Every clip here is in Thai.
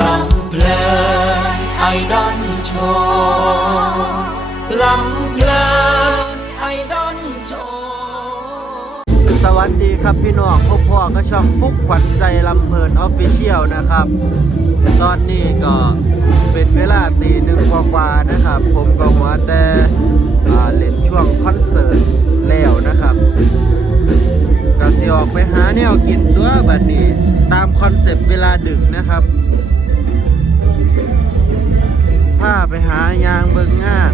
ลำเพลินไอดอนโชว์ลำเพลินไอดอนโชว์สวัสดีครับพี่น้องพบพ่อก็ช่องฟุกขวัญใจลำเพลินออฟฟิเชียลนะครับ ตอนนี้ก็เป็นเวลาตีหนึ่งกว่าๆนะครับ ผมก็หัวแต่เล่นช่วงคอนเสิร์ตแล้วนะครับก็สิออกไปหาแนวกินตัวบัดนี้ ตามคอนเซปต์เวลาดึกนะครับ พาไปหายางเบิงงาน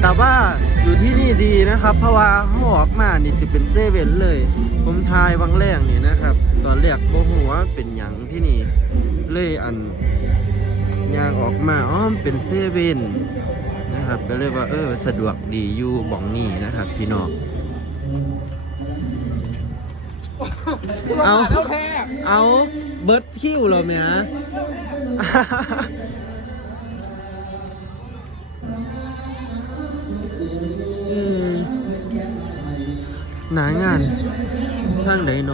แต่ว่าอยู่ที่นี่ดีนะครับ เพราะว่าเขาออกมานี่สิเป็นเซเว่นเลย ผมทายวังแรกนี่นะครับ ตอนแรกโบหัวเป็นหยังที่นี่ เลยอันยางออกมาอ้อมเป็นเซเว่นนะครับก็เลยว่าเออสะดวกดีอยู่บ่องนี่นะครับ พี่น้องเอา เอาเบิร์ดคิวเหรอเมีย หนางานทางไดโน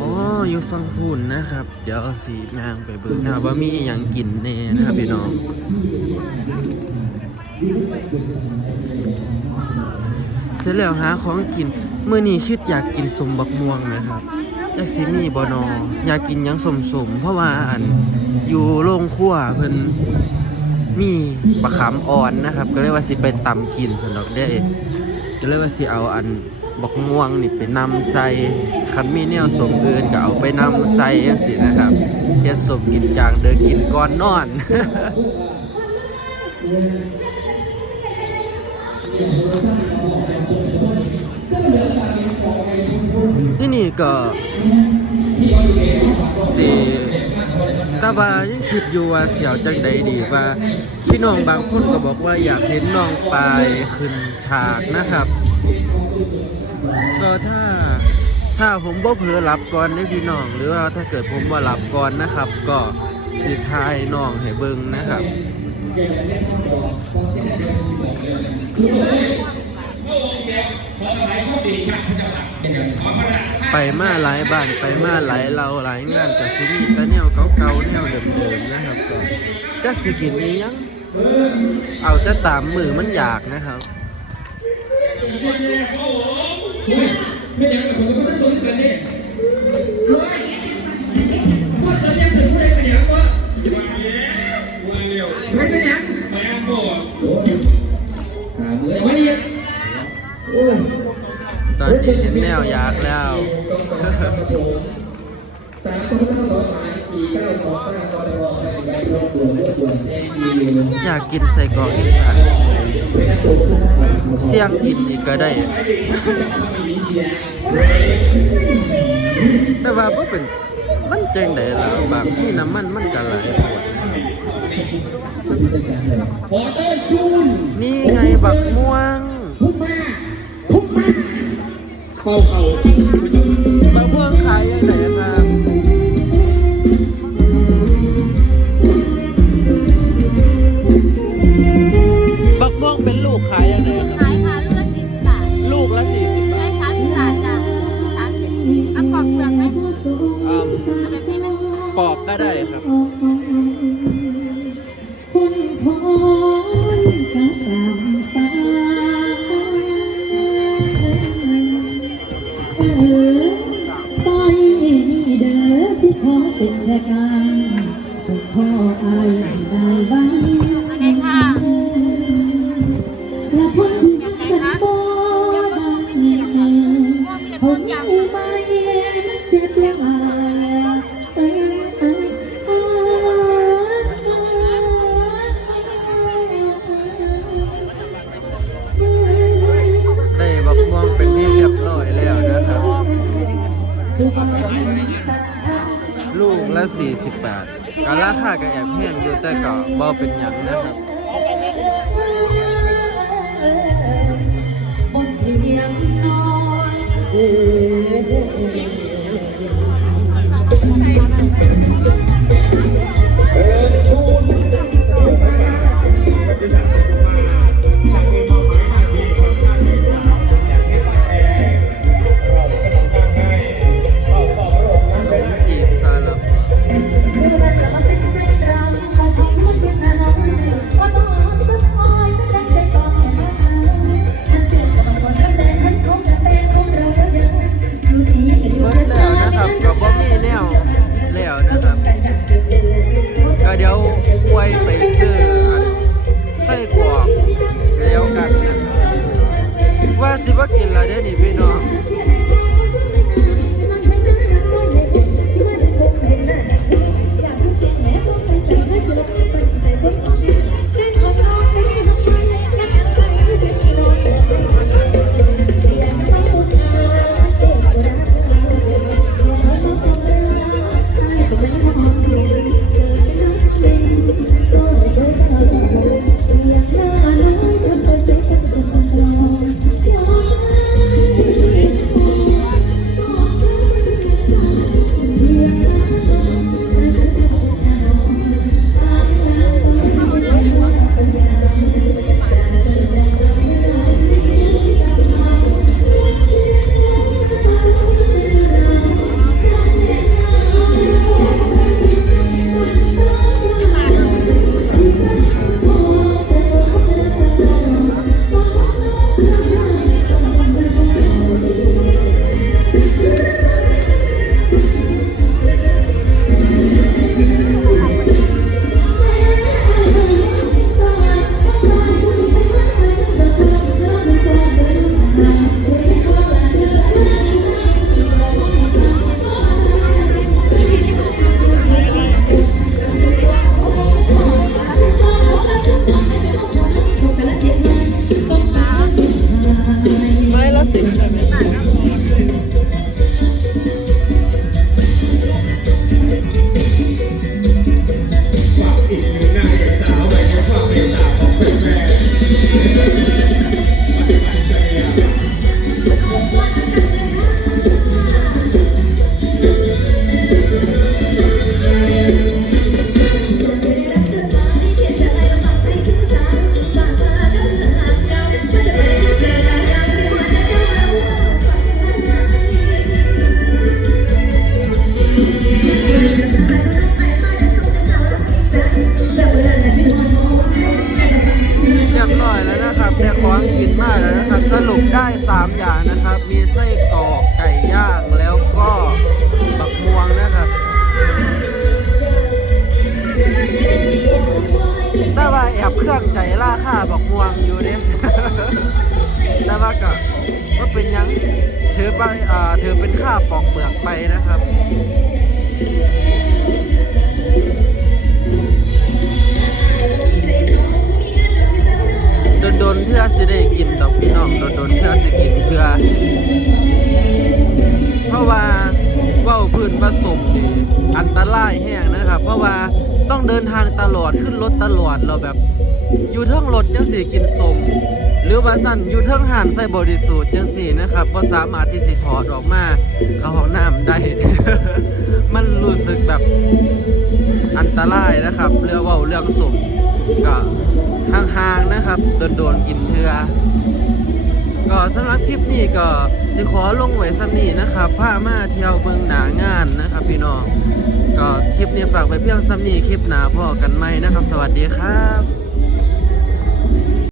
อ๋ออยู่ฟังพูนนะครับ เดี๋ยวเอาสีนางไปเบิ่งนะครับว่ามีอย่างกินแน่นะครับพี่น้อง เสร็จแล้วหาของกินเมื่อนี้คิดอยากกินสมบักม่วงนะครับจักสิมีบอนออยากกินยังสมสมเพราะว่าอันอยู่โรงครัวเพิ่นมีบะขามอ่อนนะครับ ก็เลยว่าสิไปตำกินสนอกได้ก็เลยกว่าสิเอาอันบักม่วงนี่ไปนำใส่คันมีแนวสมอื่นก็เอาไปนำใส่จังซี่นะครับเฮ็ดสมกินกลางเดินกินก่อนนอน ที่นี่ก็สิตาบายังคิดอยู่ว่าเสียวจังใดดีว่า พี่น้องบางคนก็บอกว่าอยากเห็นน้องปายขึ้นฉากนะครับก็ถ้าถ้าผมบ่เผลอหลับก่อนในพี่น้อง หรือว่าถ้าเกิดผมบ่หลับก่อนนะครับ ก็สิทายน้องให้เบิ่งนะครับ ไปมาหลายบ้านไปมาหลายเราหลายงานกับซิมีแต่แนวเก่าๆแนวเดิมๆนะครับก็จักสิกินนี้ยัง เอาจะตามมือมันอยากนะครับตอนนี้ ตอนนี้เห็นแนวอยากแล้วอยากกินใส่กรอกอีสานเสี่ยงกินอีกก็ได้ แต่ว่าบ่เป็นมันเจงไดล่ะบางที่น้ำมันมันก็หลายโพดนี่ไงบักม่วง เป่าเข่าบักม่วงขายยังไงครับบักม่วงเป็นลูกขายยังไงครับ ขายค่ะลูกละสี่สิบบาทลูกละ40บาทได้สามสิบบาทจ้ะสามสิบเอากรอกเปลือกไหมอ่าเอาแบบนี้ไหมปอกก็ได้ครับ พ่ออายได้บ้ไหนค่ะและพ้นเป็นบ่บางเงินผมมีใบมันเจ็บแล้วเอ้ยเอ้ยเอ้ยได้บักม่วงเป็นที่เรียบร้อยแล้วนะครับ ลูกละ40บาท ก็ราคาก็แอบแพงอยู่แต่ก็บ่เป็นหยังนะครับบ ถือไปถือเป็นค่าปอกเปลือกไปนะครับ ต้องเดินทางตลอดขึ้นรถตลอดเราแบบ อยู่เทิงรถจังสี่กินสมหรือว่าสั้นอยู่เทิงห่านใส่บริสุทธิ์จังสี่นะครับว่าสามารถที่สิถอดออกมาเข้าห้องน้ำได้ มันรู้สึกแบบอันตรายนะครับเรื่องว่าเรื่องสมก็ห่างๆนะครับโดนๆกินเทือก็สำหรับคลิปนี้ก็สิขอลงไว้ซ้ำนี้นะครับพามาเที่ยวเมืองหนางานนะครับพี่น้อง ก็คลิปนี้ฝากไปเพียงซ้ำนี้คลิปหนาพ่อกันไหมนะครับ สวัสดีครับ